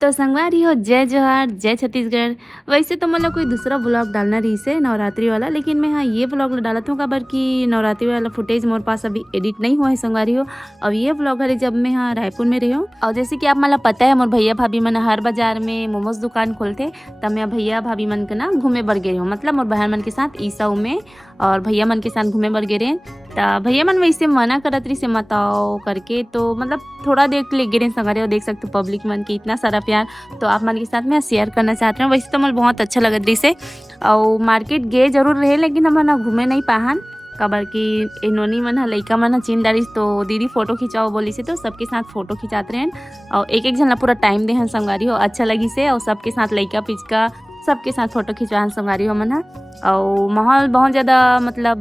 तो संगवारी हो जय जोहार जय छत्तीसगढ़। वैसे तो मतलब कोई दूसरा व्लॉग डालना रही से नवरात्रि वाला, लेकिन मैं हाँ ये व्लॉग डाला था काबर कि नवरात्रि वाला फुटेज मोर पास अभी एडिट नहीं हुआ है संगवारी हो। अब ये व्लॉग है जब मैं हाँ रायपुर में रही हूँ, और जैसे कि आप मतलब पता है मोर भैया भाभी मन हर बाजार में मोमोज दुकान खोलते, तब मैं भैया भाभी मन के ना घूमे बर गे हूँ, मतलब मोर बहन मन के साथ ईसाऊ में और भैया मन के साथ घूमे बर गे रहे। तो भैया मन वैसे मना करत रही से मत आओ करके, तो मतलब थोड़ा देर के लिए गिरे संगवारी हो। देख सकते हो पब्लिक मन के इतना सारा प्यार, तो आप मन के साथ मैं शेयर करना चाहती हूँ। वैसे तो मुझे बहुत अच्छा लगत रही से, और मार्केट गए जरूर रहे लेकिन हम ना घूमे नहीं पाहन, काबर कि नोनी मन लइका मन चीन डाली तो दीदी फोटो खिंचाओ बोली से, तो सबके साथ फोटो खिंचाते रहें और एक एक जन ला पूरा टाइम देहन संगवारी हो। अच्छा लगी से, और सबके साथ लइका पिचका सबके साथ फोटो खिंचवान संगवारी हो मन। और माहौल बहुत ज़्यादा मतलब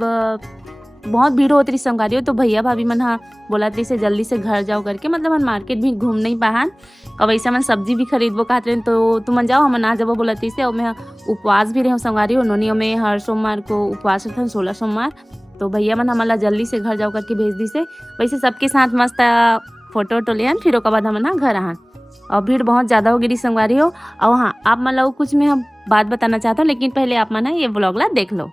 बहुत भीड़ होती रही संगवारी हो, तो भैया भाभी मन हाँ बोला रही से जल्दी से घर जाओ करके, मतलब हम मार्केट भी घूम नहीं पाहन और वैसे मन सब्जी भी खरीदबो कहते रहे, तो तुम मन जाओ हम आ जाबो बोला रही से। और मैं उपवास भी रहे संगवारी हो, नोनी में हर सोमवार को उपवास रहता 16 सोमवार, तो भैया मन हमारा जल्दी से घर जाओ करके भेज दी से। वैसे सबके साथ मस्त फोटो वोटो लेन, फिर उसके बाद हम घर आहन। और भीड़ बहुत ज़्यादा हो गई संगवारी हो। और हाँ आप मतलब कुछ मैं हम बात बताना चाहता हूँ, लेकिन पहले आप मन ये ब्लॉग ला देख लो।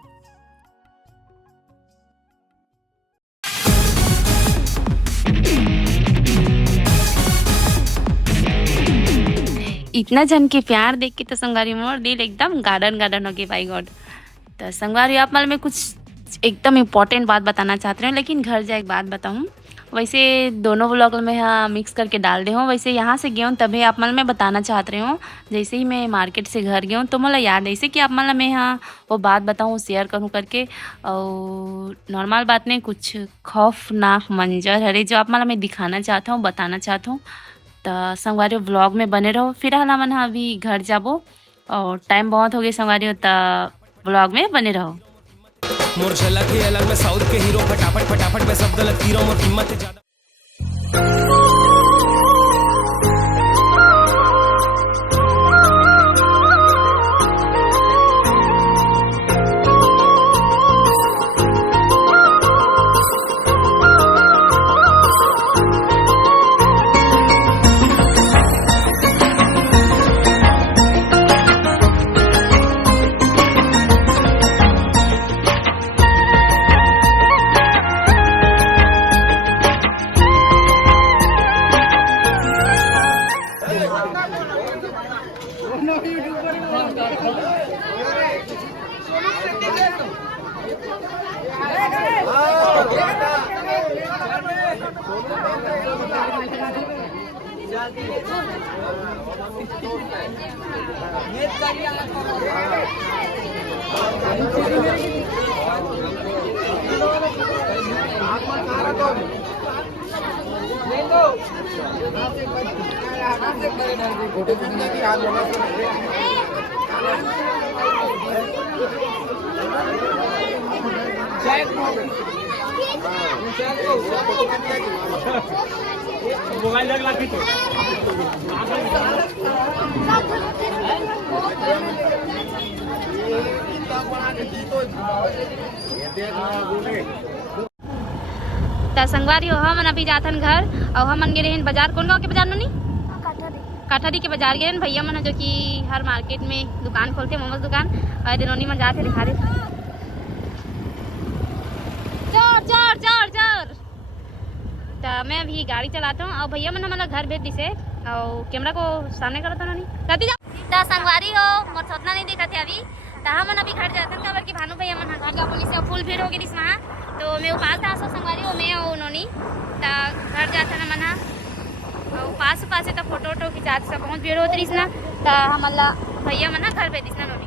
इतना जन के प्यार देख के तो संगवारी मोर दिल एकदम गार्डन गार्डन हो गई बाई गॉड। तो संगवारी आप मतलब मैं कुछ एकदम इम्पोर्टेंट बात बताना चाहती हूँ, लेकिन घर जा एक बात बताऊँ। वैसे दोनों व्लॉग में यहाँ मिक्स करके डाल दे हूँ। वैसे यहाँ से गया हूँ तभी आप मतलब मैं बताना चाहत रही हूँ। जैसे ही मैं मार्केट से घर गया हूँ तो मतलब याद ऐसे कि आप मतलब मैं यहाँ वो बात बताऊँ शेयर करूँ करके, और नॉर्मल बात नहीं, कुछ खौफनाक मंजर है जो आप मतलब मैं दिखाना चाहता हूँ, बताना चाहता हूँ। तो संगवारी व्लॉग में बने रहो। फिर हाल मन अभी घर जाबो और टाइम बहुत हो गया संगवारी, तो व्लॉग में बने रहो। मोर झलक ही अलग में साउथ के हीरो, फटाफट फटाफट में सब गलत तीरों मोर कीमत ज्यादा। मोबाइल लग ला खींचो। तो संगवारी हो हम अभी जाथन घर, और हम मन गए बाजार। कौन गाँव के बाजार नोनी? काठादी के बाजार गए भैया मन जो कि हर मार्केट में दुकान खोलते मोमोज दुकान, और नोनी मन जाते दिखा दे जोर जोर जोर जोर। तो मैं अभी गाड़ी चलाता हूँ और भैया मन हमारा घर भेज दिसे, और कैमरा को सामने करता नोनी कहती जा। तो संगवारी हो मोर सोतना नहीं दिखा थे अभी, तो हम अभी घर जाते हैं काबर कि भानु भैया मन घर जा बोली से फुल भीड़ हो गई वहाँ, तो मैं उपास था सो संगवारी हो मैं और नोनी तो घर जाते ना मना पास तो फोटो वोटो खिंचाते सब बहुत भीड़ होती रही ना, तो हम भैया मना घर भेज दिस ना नोनी।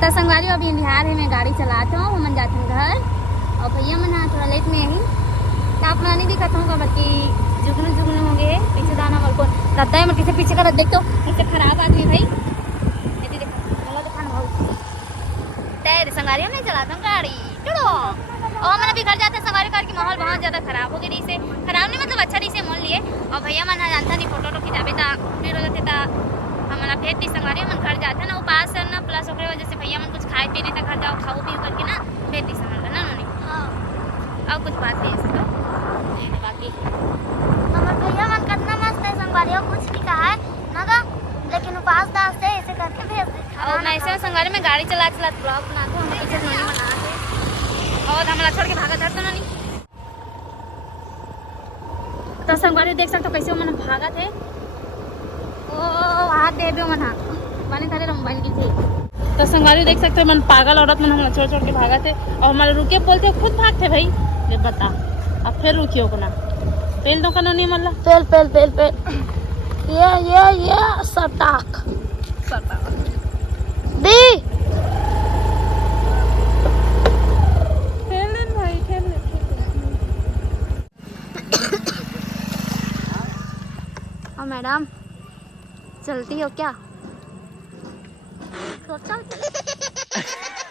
तो संगवारी हो अभी बिहार है, मैं गाड़ी चलाता हूँ, हम जाते हैं घर और भैया मना थोड़ा लेट में आई, तो आप नहीं दिखाता हूँ काबर कि जुगनू जुगनू हो गए पीछे दाना मेरे को रहता है। मैं किसे पीछे कर देख तो इससे खराब आदमी भाई संगवारी नहीं चलाता हूँ गाड़ी चलो। और मैंने भी घर जाते हैं संगवारी कार की माहौल बहुत ज़्यादा खराब हो गई से, खराब नहीं मतलब अच्छा रही से मोल लिए, और भैया मन जानता नहीं फोटो वोटो खिंचावे था फिर हो जाते था हम भेज दी संगवारी मन घर जाते ना वो पास है ना, प्लस ओकरे वजह से भैया मन कुछ खाए पी नहीं था, घर जाओ खाओ पी करके ना भेज दी संगवारी ना नोनी। और कुछ बात नहीं इसको बाकी हमारे भैया मन कितना मस्त है संगवारी कुछ नहीं कहा है मगर आस्ते आस्ते ऐसे करके भेज दे। और मैं ऐसे संगवारी में गाड़ी चला ब्लॉग बना दो, हम पीछे नोनी बना दे और हमला छोड़ के भागा था तो नहीं। तो संगवारी देख सकते हो कैसे मन भागा थे। ओ हाथ दे दो मना पानी थारे मोबाइल की थी। तो संगवारी देख सकते हो मन पागल औरत मन हमला छोड़ छोड़ के भागा थे और हमारे रुके बोलते खुद भागते भाई। ले बता अब फिर रुकियो को ना पेल दो का नहीं मल्ला पेल पेल पेल पेल ये सटाक दी खेल ले भाई खेल ले। हाँ मैडम चलती हो क्या?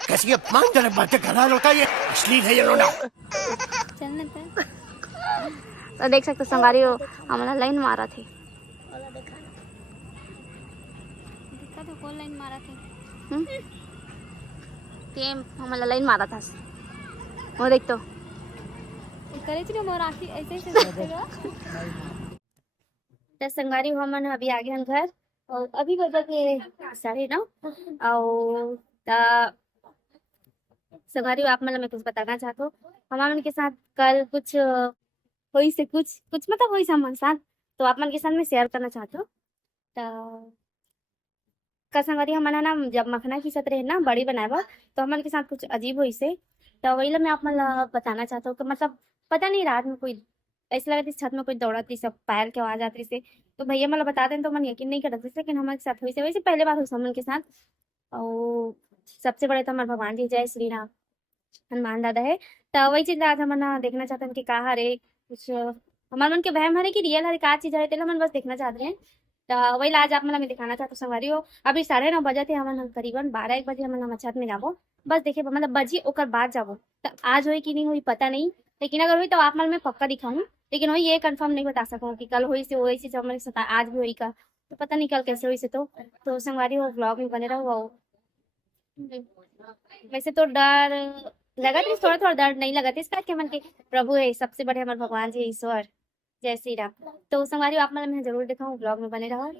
कैसी अपमानजनक बातें कर रहा होता है ये अश्लील है ये रोना। चलने पे तो देख सकते संगारी हो हमारा लाइन मारा थे। दिक्कत है कौन लाइन मारा थे? टेम हमारा लाइन मारा था वो देख तो करे थी मोर आखी ऐसे तो संगारी हो मन अभी आ गए घर और अभी बजे के 9:30 और संगारी आप मतलब मैं कुछ बताना चाहता हूँ। हमारे के साथ कल कुछ हुई से कुछ मतलब हुई हमारे साथ तो आप मन के साथ मैं शेयर करना चाहता हूँ। तो कल संगवारी हमारा ना जब मखना की सत रहे ना बड़ी बनाए तो हमारे के साथ कुछ अजीब हुई से तो वही मैं आप मतलब बताना चाहता हूँ कि मतलब पता नहीं रात में कोई ऐसा लगा थी छत में कोई दौड़ा थी सब पैर की आवाज आती से तो भैया मतलब बता दें तो मन यकीन नहीं करते थे लेकिन हमारे साथ हुई से वैसे पहले बार हुई समन के साथ। और सबसे बड़े तो हमारे भगवान जी जय श्री राम हनुमान दादा है। तो वही चीज आज हम देखना चाहते हैं कि कहा हरे कुछ हमारे मन के वहम हरे कि रियल हरे का चीज है तेल हम बस देखना चाहते हैं। तो वही आज आप मतलब मैं दिखाना चाहते हो संगवारी हो अभी 9:30 बजे थे हम करीबन 12-1 बजे हम छत में जाबो बस देखे मतलब बजी ओकर बाद जाबो। तो आज हुई कि नहीं हुई पता नहीं लेकिन अगर हुई तो आप मैं पक्का दिखाऊँ लेकिन वही ये कंफर्म नहीं बता सकूँ कि कल हुई से वही से हमारे साथ आज भी हुई का तो पता नहीं कल कैसे हुई से। तो संगवारी हो ब्लॉग में बने रहो। वैसे तो डर लगा था थोड़ा थोड़ा डर नहीं लगा था इसका कि मन के प्रभु है सबसे बड़े हमारे भगवान जी ईश्वर जय श्री राम। तो संगवारी आप मतलब मैं जरूर दिखाऊँ ब्लॉग में बने रहो।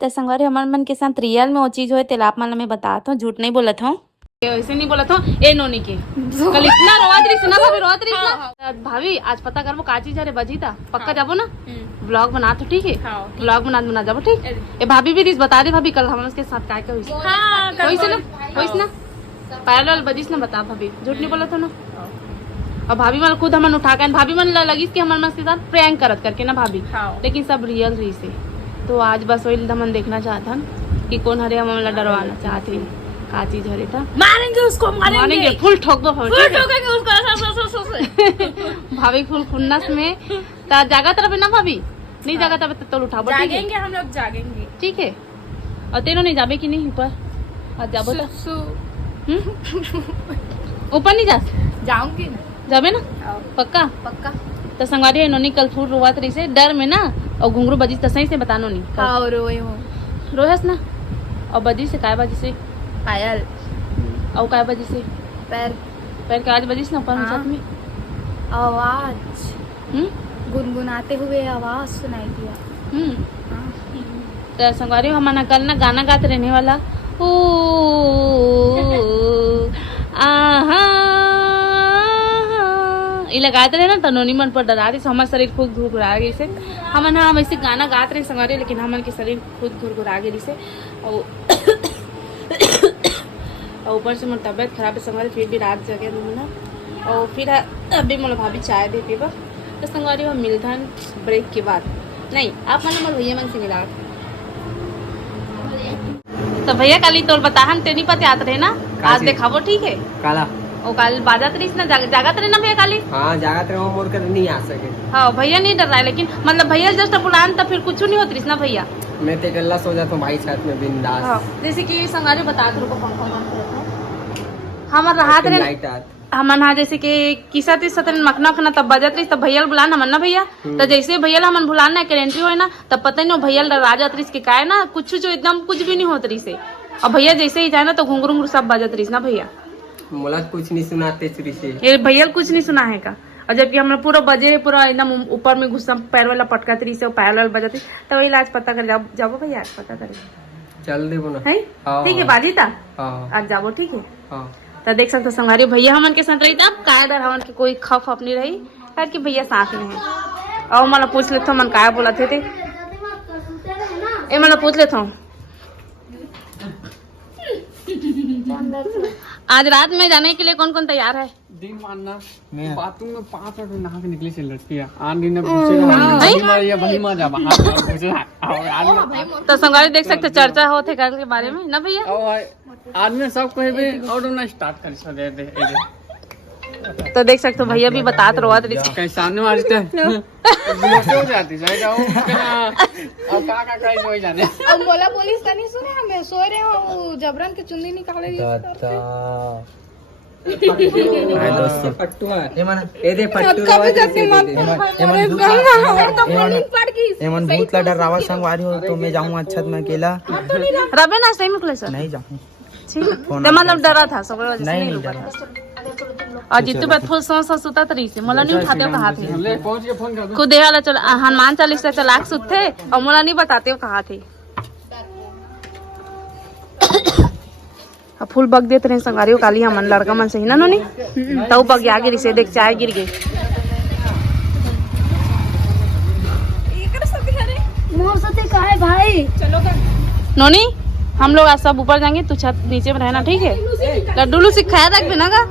तो संगवारी हमारे मन के साथ रियल में वो चीज हो तेल आप मतलब मैं बताता हूँ झूठ नहीं बोला था ऐसे नहीं बोला था ए नोनी के कल इतना रोवात रही ना भाभी रोवात रही ना भाभी आज पता करबो का चीज अरे बजी था पक्का जाबो ना ब्लॉग बना तो ठीक है ब्लॉग बना जाबो ठीक ए भाभी भी रिस बता दे भाभी कल हम उसके साथ काय का हुई से ना पैरेलल बजिस ना बता भाभी झूठ नहीं बोला था ना। और भाभी मन खुद हमन उठा कर भाभी मन लगी कि हमारे मन के साथ प्रैंक करत करके ना भाभी लेकिन सब रियल रही से। तो आज बस वही हमन देखना चाहता कि कौन हरे हम डरवाना चाहते का चीज हरे था मारेंगे उसको मारेंगे फुल ठोक दो ठोकेंगे उसको भाभी फुल खुन्नस में तो जागा तरफ ना भाभी नहीं जागा तब तो उठाबो जागेंगे हम लोग जागेंगे ठीक है। और तेनो नहीं जाबे कि नहीं ऊपर आज जाबो तो ऊपर नहीं जा जाऊंगी जाबे ना पक्का पक्का। तो संगवारी नोनी कल फूल रोवात रही से डर में ना और घुंघरू बजी तो सही से बतानो नहीं हाँ रोए हो रोहस ना और बजी से काय बजी से पायल और काय बजी से पैर पैर का आज बजिस ना ऊपर छत में आवाज गुनगुनाते हुए आवाज सुनाई दिया। तो संगवारी हमारा कल ना गाना गाते रहने वाला ओ आहा ये लगाते रहे ना तो नोनी मन पर डरा रही हमारा शरीर खुद घुरघुरा गई से हम ना वैसे गाना गाते रहे संगवारी लेकिन हमारे के शरीर खुद घुरघुरा गई से और ऊपर से मेरी तबीयत खराब है संगवारी फिर भी रात जगह ना और फिर अभी मतलब भाभी चाय देती बस तो संगवारी वो मिलधन ब्रेक के बाद नहीं आप मन हमारे भैया मन से मिला तो भैया काली तोर बता हम तेनी पते आते रहे ना आज दिखावो ठीक है काला ओ काल बाजात रही ना जागत रहे ना भैया काली हाँ जागत रहे मोर कर नहीं आ सके। हाँ भैया नहीं डर रहा है लेकिन मतलब भैया जस्ट बुलान तो फिर कुछ नहीं होती ना भैया मैं तो गल्ला सो जाता हूँ भाई साथ में बिंदास। हाँ, जैसे कि संगारी बता दो को पंखा बंद करता हम राहत रहे हमन हाँ जैसे कि किसा तीस सतन मखना खना तब बजत रही तब भैया बुलाना हमन ना भैया तो जैसे भैया हमन बुलाना है करेंट्री हो ना तब पता नहीं भैया राजत रही के काय ना कुछ जो एकदम कुछ भी नहीं होत रही से और भैया जैसे ही जाए ना तो घुंघरू घुंघरू सब बजत रही ना भैया मोला कुछ नहीं सुनाते चुरी से ये भैया कुछ नहीं सुना है का और जबकि हम लोग पूरा बजे पूरा एकदम ऊपर में घुसा पैर वाला पटका तरी से पैर वाला बजाती तो वही आज पता कर जाओ भैया आज पता करें चल दे बोना है हाँ, ठीक है बाजी था हाँ आज जाबो ठीक है। हाँ तो देख सकते संगारी भैया हमन के साथ रही था कायदर हमन के कोई खफ अपनी रही कर कि भैया साथ में है और मला पूछ लेते मन काय बोला थे ए मला पूछ लेता हूँ आज रात में जाने के लिए कौन कौन तैयार है? दिन मानना बाथरूम में 5 मिनट नहा के निकली से लड़कियां आन दिन में पूछे रहा या भाई मां जा बाहर पूछे और तो संगारी देख सकते चर्चा होते कर के बारे में ना भैया आदमी सब कहे भी और ना स्टार्ट कर सके दे तो देख सकते भैया भी बताते रोत रही कैसा ने मारते हो जाती सही जाओ और का कैसे हो जाने अब बोला पुलिस का नहीं सुने हमें सो रहे हो जबरन के चुन्नी निकाले पट्टू है ये दे पट्टू एमन भूत ला डरावा संगवारी हो तो मैं जाऊंगा छत में अकेला रबे ना सही में सर नहीं जाऊँ ठीक है मतलब डरा था सब वजह से नहीं डरा और जितू बात फुल सो सुता तरी से मला नहीं उठाते हो कहाँ थे ले पहुंच के फोन कर दो खुद वाला चल हनुमान चालीसा चलाक सुत थे और मला नहीं बताते हो कहाँ थे फूल बग देते रहे संगारियों काली हमन लड़का मन सही ना नोनी तो बग आ गिरी से देख चाय गिर गई मोर सते का है भाई नोनी हम लोग आज सब ऊपर जाएंगे तू छत नीचे में रहना ठीक है लड्डू सिखाया रख देना का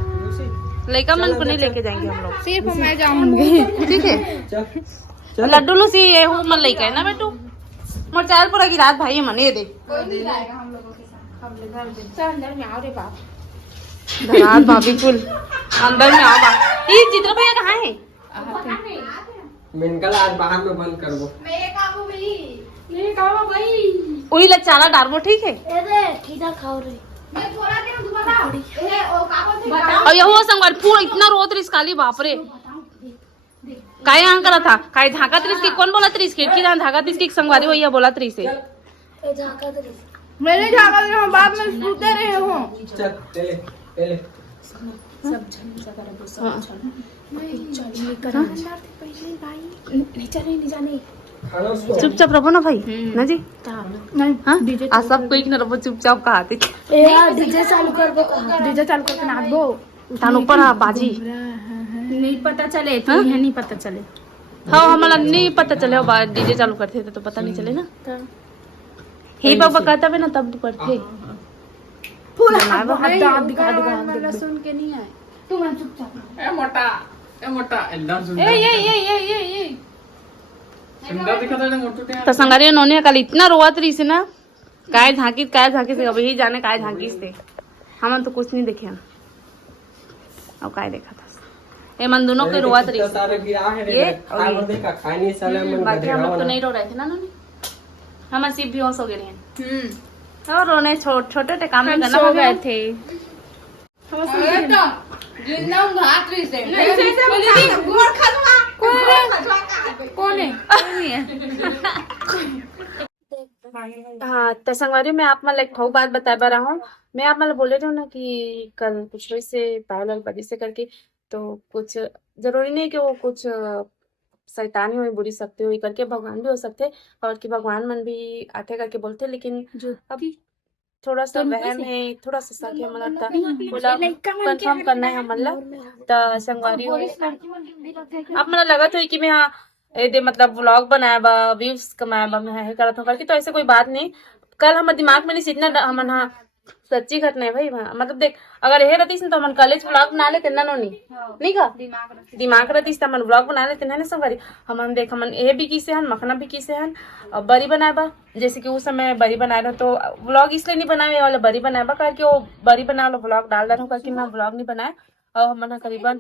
लड़का मन को नहीं लेके जाएंगे हम लोग सिर्फ मैं जाऊंगी ठीक है लड्डू सी ये हूँ मन लड़का है ना बेटू मोर चार पूरा की रात भाई मन ये दे अंदर में आओ रे बाप धनात भाभी कुल अंदर में आओ बाप ये चित्र भैया कहाँ है मेनकल आज बाहर में बंद कर दो मेरे काबू भाई वही लचारा डालबो ठीक है ए दे किधर खाओ रे मैं थोड़ा देर दोबारा ए ओ काबू से और ये हुआ संगवार पूरा इतना रोत रिस काली बाप रे काय यहाँ करा था काय झाका त्रिस की कौन बोला त्रिस खिड़की जहाँ झाका त्रिस की संगवारी वही बोला त्रिस से ए झाका दे मेरे झाका दे हम बाद में सूते रहे हो चल ले चुपचाप रहो ना भाई ना जी हाँ आज सब कोई न रहो चुपचाप कहा थे ए यार डीजे चालू कर दो डीजे चालू करके नाच दो तान ऊपर हाँ बाजी नहीं पता चले तो यह नहीं पता चले हाँ हमारा नहीं पता चले डीजे चालू करते थे तो पता नहीं चले ना ही पापा कहता भी ना तब करते पूरा हाथ दिखा सुन के नहीं आए तुम चुपचाप ए मोटा एकदम सुंदर ये सुंदर दिखा था मोटू टे तो संगारी नोनी कल इतना रोवत रही से ना काय झांकी से अभी ही जाने काय झांकी से हम तो कुछ नहीं देखे अब काय देखा था ये मन दोनों के रोवत रही सारे गिरा है ये खाना देखा खाने साले मन बाकी हम लोग तो नहीं रो रहे थे ना नोनी हम सिर्फ बेहोश हो गए हैं और रोने छोटे छोटे काम में करना हो गए थे हाँ तो संगवारी मैं आप मतलब एक ठोक बात बता पा रहा हूँ मैं आप मतलब बोले थे ना कि कल कुछ से पायल बदी से करके तो कुछ जरूरी नहीं कि वो कुछ शैतानी हुई बुरी शक्ति हुई करके भगवान भी हो सकते और कि भगवान मन भी आते करके बोलते लेकिन अब थोड़ा सा वहम है थोड़ा सा शक है मतलब बोला कंफर्म करना है मतलब तो संगवारी अब मतलब लगा था कि मैं हाँ दे मतलब व्लॉग बनाया बा व्यूज कमाया बा मैं है करत हूँ करके तो ऐसे कोई बात नहीं कल हमारे दिमाग में नहीं सीखना हमन हाँ सच्ची घटना है भाई मतलब देख अगर ये रहती तो हम कॉलेज व्लॉग बना लेते ना नोनी नहीं का दिमाग रहती तो हम व्लॉग बना लेते ना संगवारी हम देख हम ये भी किसे हन मखना भी किसे हन और बरी बनाए बा जैसे कि उस समय बरी बनाए रहा तो व्लॉग इसलिए नहीं बनाए वाला बरी बनाए बा करके वो बरी बना लो व्लॉग डाल रहा हूँ करके मैं व्लॉग नहीं बनाया और हम करीबन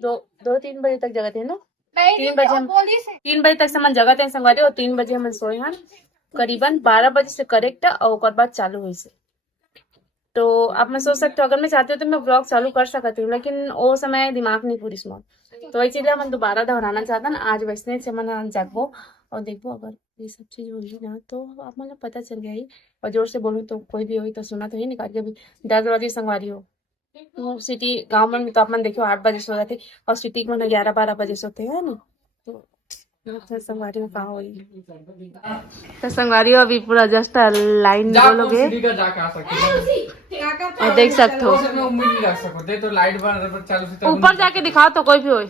2-3 बजे तक जगह थे ना 3 बजे तक हम जगह थे संगवारी और 3 बजे हम सोए हन करीबन 12 बजे से करेक्ट और ओकर बाद चालू हुई से तो आप मैं सोच सकते हो अगर मैं चाहती हूँ तो मैं व्लॉग चालू कर सकती हूँ लेकिन वो समय दिमाग नहीं पूरी स्मॉल तो वही चीज़ हम दोबारा दोहराना चाहता ना आज वैसे से मन जागबो और देखबो अगर ये सब चीज़ हुई ना तो आप मतलब पता चल गया ही और जोर से बोलूँ तो कोई भी हुई तो सुना तो ही निकाल के अभी 10 बजे संगवारी हो सिटी गाँव में तो आप मन देखो 8 बजे सो जाते और सिटी में 11-12 बजे सोते हैं ना तो तो संगवारी हो अभी पूरा जस्ट लाइन बोलोगे का जाके आ सकते और देख सकते हो मैं उम्मीद नहीं रख सकते तो लाइट बराबर चालू से ऊपर जाके दिखाओ तो कोई भी हो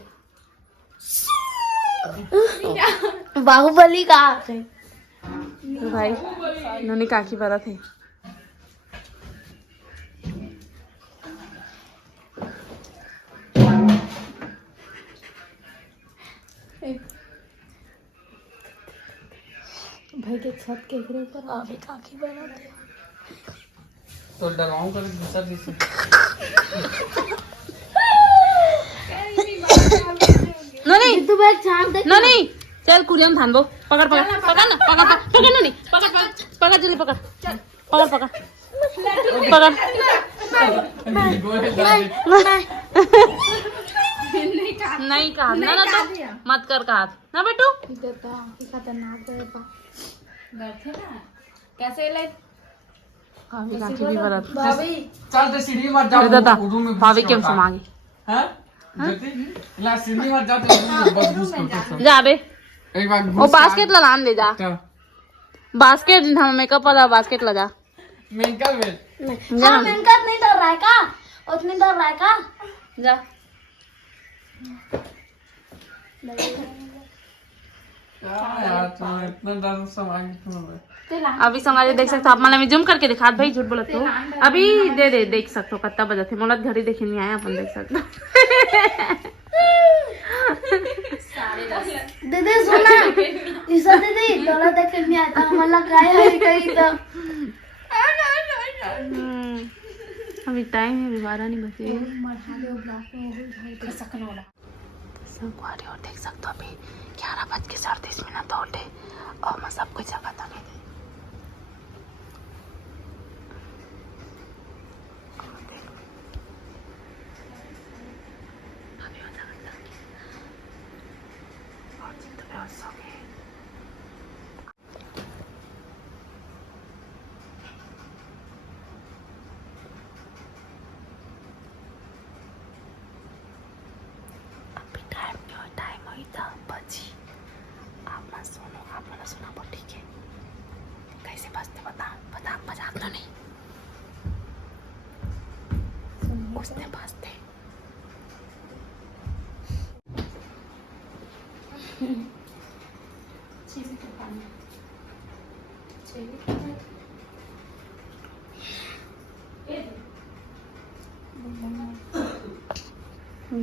बाहुबली का भाई नोनी काकी बरा थे भाई के छत के ऊपर आगे काकी बना थे तो डराऊं कर दूसरा दिस नोनी तू बैग छान दे नोनी चल कुरियन थानबो पकड़ पकड़ पकड़ ना पकड़ नोनी पकड़ पकड़ जल्दी पकड़ पकड़ पकड़ पकड़ नहीं कहा ना ना तो मत कर कहा ना बेटू देता खतरनाक है बैठे ना कैसे ले भाभी काकी भी बरा भाभी चल तो सीढ़ी मत जा दादा रूम में भाभी के मांगी हैं ज्योति ला सीढ़ी मत जा तो बस घुस कर जा बे एक बार वो बास्केट ला लान ले जा जा बास्केट हम मेकअप वाला बास्केट ला जा मेंटल वेल हाँ मेनका नहीं डर रहा है का उतनी डर रहा है का जा यार तुम इतना डर सामान क्यों है अभी संगारी देख सकते हो आप मतलब जूम करके दिखा भाई झूठ बोलते हो अभी दे देख सकते हो कत्ता बजा थे मोलत घड़ी देखे नहीं आया अपन देख सकते हो दीदी सुना ईसा दीदी तोला देख के नहीं आता मला काय है कहीं तो अभी टाइम है अभी 12 नहीं बजे संगवारी और देख सकते हो अभी 11:37 हो गए और मैं सब कुछ बता नहीं दी सुना पर ठीक है कैसे बजते बता मजाक लो नहीं उसने बजते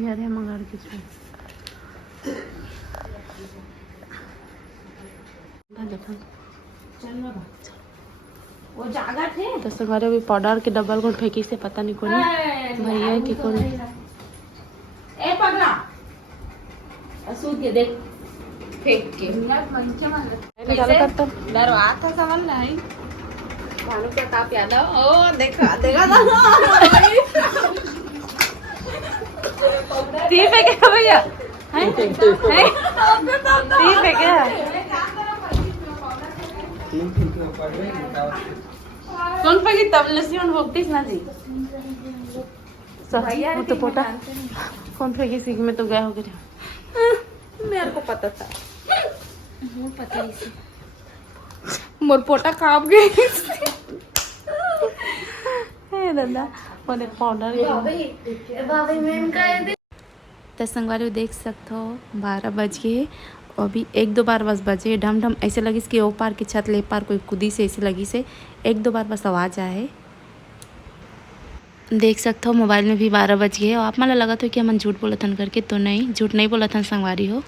यार है मंगाड़ की वो जागा थे तो सगवारे अभी पाउडर के डब्बल को फेंकी से पता नहीं कौन भैया की कौन ए पगला असूद के देख फेंक के मिनट मंचे मार डाल कर तो डरवा था समझ नहीं भानु प्रताप यादव ओ देखा देखा ती फेंके भैया हैं ती फेंके कौन फेंकी तब लस्सी भोगती ना जी भैया वो तो पोटा कौन फेंकी सीख में तो गया हो गया मेरे को पता था वो पता ही से मोर पोटा काप गई हे दादा वो पाउडर भाभी मैम का तो संगवारी देख सकते हो 12 बज गए अभी 1-2 बार बस बजे ढम ढम ऐसे लगी कि ओ पार की छत ले पार कोई कुदी से ऐसे लगी से 1-2 बार बस आवाज़ आए देख सकते हो मोबाइल में भी 12 बज गए और आप मला लगा था कि हम झूठ बोला था करके तो नहीं झूठ नहीं बोला था संगवारी हो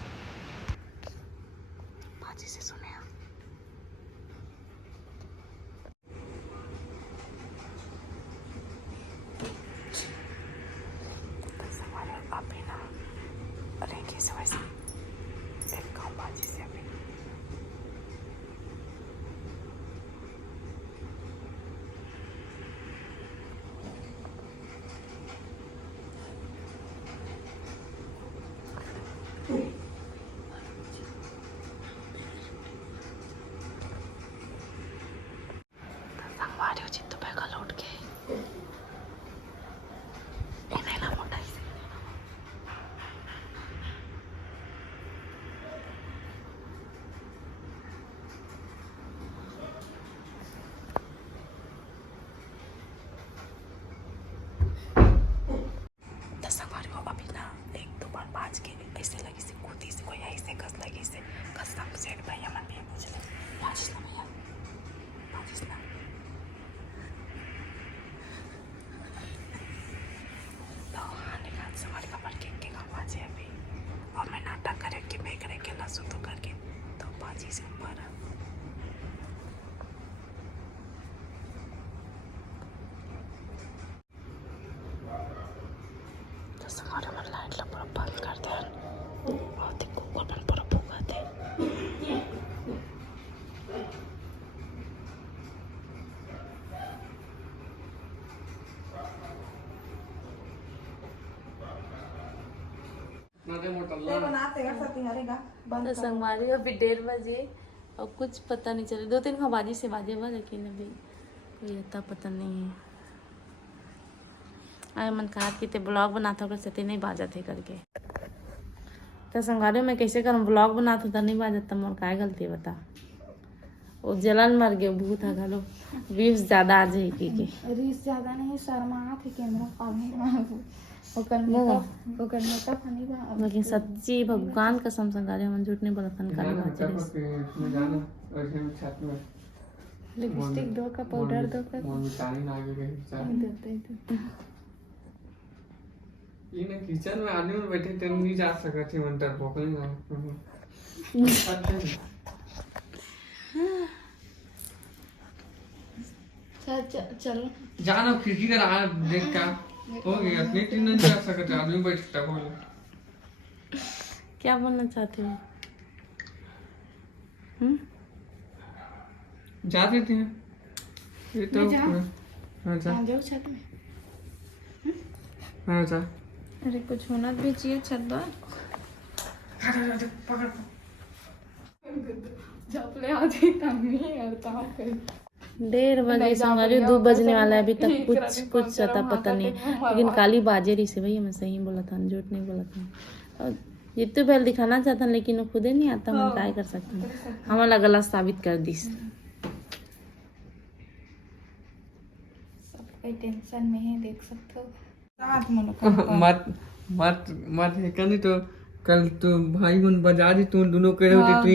तो संगवारी अभी 1:30 बजे और कुछ पता नहीं चला 2-3 बाजी से बाजे बा लेकिन अभी कोई इतना पता नहीं है। आए मन कहा कि ते ब्लॉग बनाता होगा सती नहीं बाजा थे करके तो संगवारी मैं कैसे करूँ ब्लॉग बनाता तो नहीं बाजता मोर काय गलती बता वो जलन मर गए भूत है घलो व्यूज ज्यादा आ जाए की रीस ज्यादा नहीं शर्मा थे कैमरा पानी ओकर मेकअप हनी बा लेकिन सच्ची भगवान कसम संगारे हम झूठ नहीं बोलत हन काली बात है लिपस्टिक दो का पाउडर दो का ये ना किचन में आदमी में बैठे तो नहीं जा सकते मंटर पोकल ना चलो जाना खिड़की का राह देख का हो गया नहीं तीन नहीं जा सकते आदमी बैठता बोल क्या बोलना चाहते हो जा देते हैं ये तो हाँ जा जाओ छत में हाँ जा अरे कुछ होना भी चाहिए छत पर पकड़ जब ले आती तब नहीं करता फिर 1:30 बजे संगारी 2 बजने वाला है अभी तक कुछ पता नहीं लेकिन काली बाजे रही से भैया मैं सही बोला था झूठ नहीं बोला था और जितने पहले दिखाना चाहता लेकिन वो खुद ही नहीं आता हम क्या कर सकते हैं हमारा गलत साबित कर दी कोई टेंशन में है देख सकते हो मत मत मत है कहीं तो कल तो भाई मन बजा दी तू दोनों कह रहे होते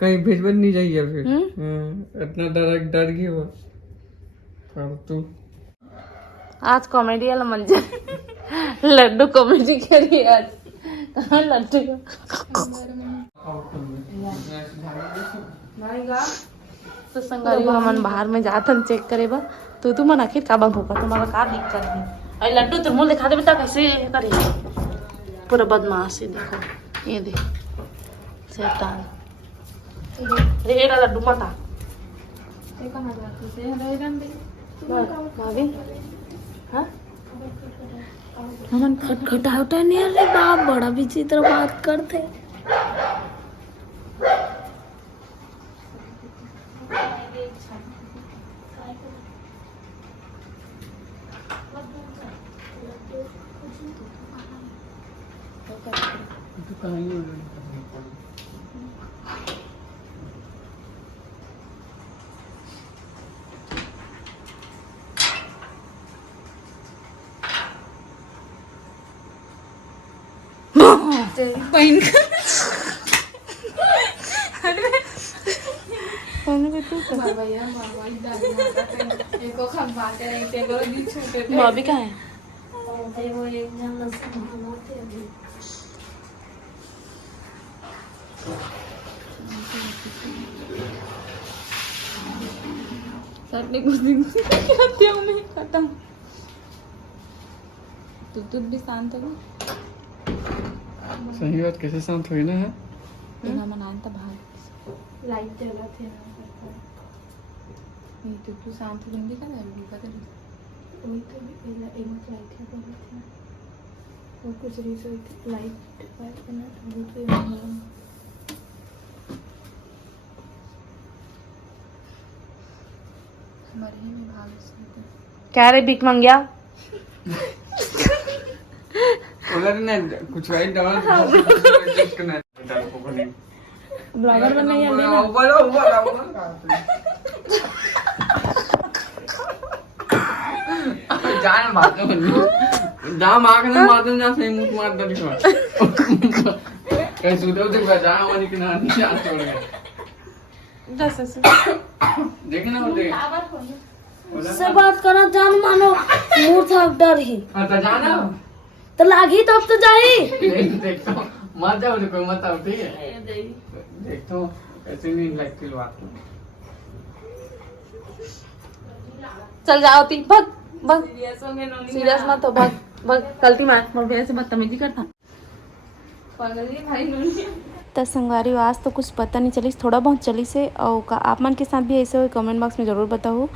कहीं भेजबन नहीं जाइए फिर इतना डर गई वो पर तू आज कॉमेडी वाला मंजर लड्डू कॉमेडी करी आज कहाँ लड्डू तो संगारी हमन बाहर में जातन चेक करे बा तू मन आखिर का बंद होगा तुम्हारा का दिक्कत है अरे लड्डू तो मुंह दिखा दे बेटा कैसे करे पूरा बदमाश है देखो ये देख शैतान रेड़ा लड्डू मता भाभी हाँ हमन खटखटावटा नहीं अरे बाप बड़ा विचित्र बात करते बहन भाभी कहाँ है सर कुछ दिन से कहते हो नहीं खत्म तू भी शांत हो गई सही बात कैसे शांत हुई ना है बिना मनान तो बाहर लाइट जला थे नहीं तो तू शांत होंगी का नहीं पता नहीं वही तो पहला एक लाइट है बोला था वो कुछ रिजल्ट लाइट पर ना वो तो हमारे ही में भाग सकते क्या रे भीख मंगिया उधर ने कुछ वाइट डाल करना ब्लॉगर बनना है लेना जान मारते हो जा मार के मारते जा सही मुंह मार दे दिखा कहीं सुधे उधर बजा हमारी के ना नहीं जान छोड़ गए देखना उधर से बात करा जान मानो मूड था डर ही हां तो जाना तो लागी तो अब तो जाई देखो मत जाओ कोई मत आओ ठीक है देखो ऐसे नहीं लगती बात चल जाओ ती भग भग सीरियस मत हो भग भग गलती मार मोर भैया से बदतमीजी करता पागल ही भाई नूनी तो संगवारी आज तो कुछ पता नहीं चली, थोड़ा बहुत चली से। और का आप मन के साथ भी ऐसे हो कमेंट बॉक्स में ज़रूर बताओ।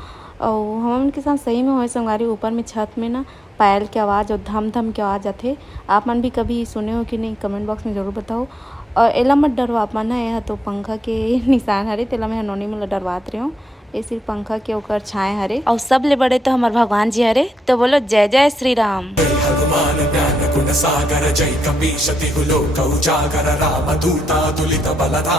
और हम के साथ सही में हो संगवारी ऊपर में छत में ना पायल की आवाज़ और धम धम की आवाज़ आते। आप मन भी कभी सुने हो कि नहीं कमेंट बॉक्स में ज़रूर बताओ। और एला मत डरो आप मन है, यह तो पंखा के निशान हरे तेला मैं नोनी में डरवात रही हूँ। ये सिर्फ पंखा के ऊपर छाए हरे। और सब ले बड़े तो हमारे भगवान जी हरे। तो बोलो जय जय श्री राम। हनुमान ज्ञान गुण सागर जय कपीश तिहु लोक उजागर राम दूता तुलित बलधाम।